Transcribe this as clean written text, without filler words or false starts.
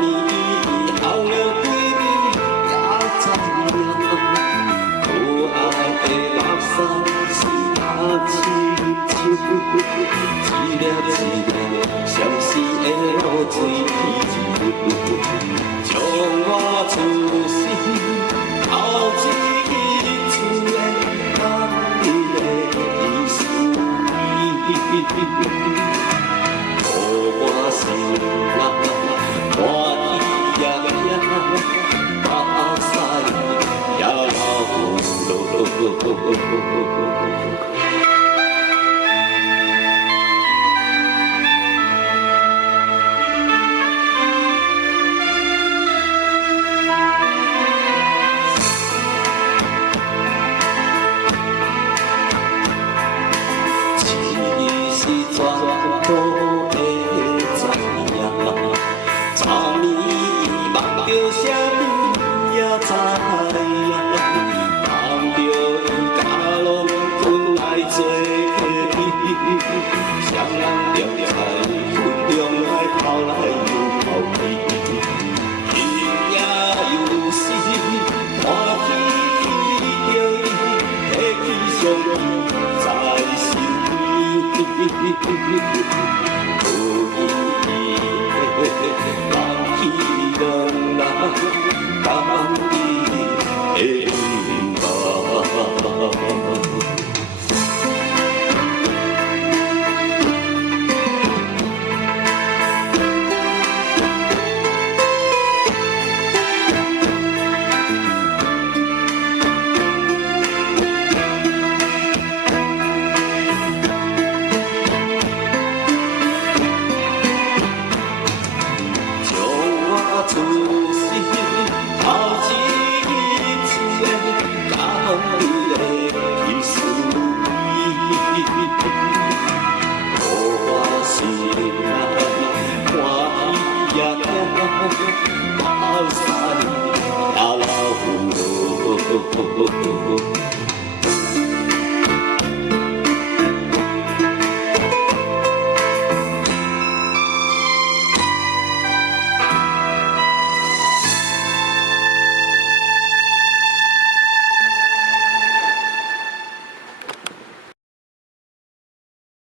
年后了几年也知影，可爱的目屎是那深秋，一粒一粒相思的露水天日，将我出世头一日厝的干你的意思，可我心啊，欢喜呀呀，目屎也流落。是全部会知影，昨暝梦着啥物也知影，梦着伊家拢转来做客伊，谁人踮在云中来跑来又跑去，兴也又死，欢喜着伊提起相依在心。可伊放弃两人，甘伊的梦。出世头一日厝的干你的意思，可我心啊欢喜呀呀，目屎也流落。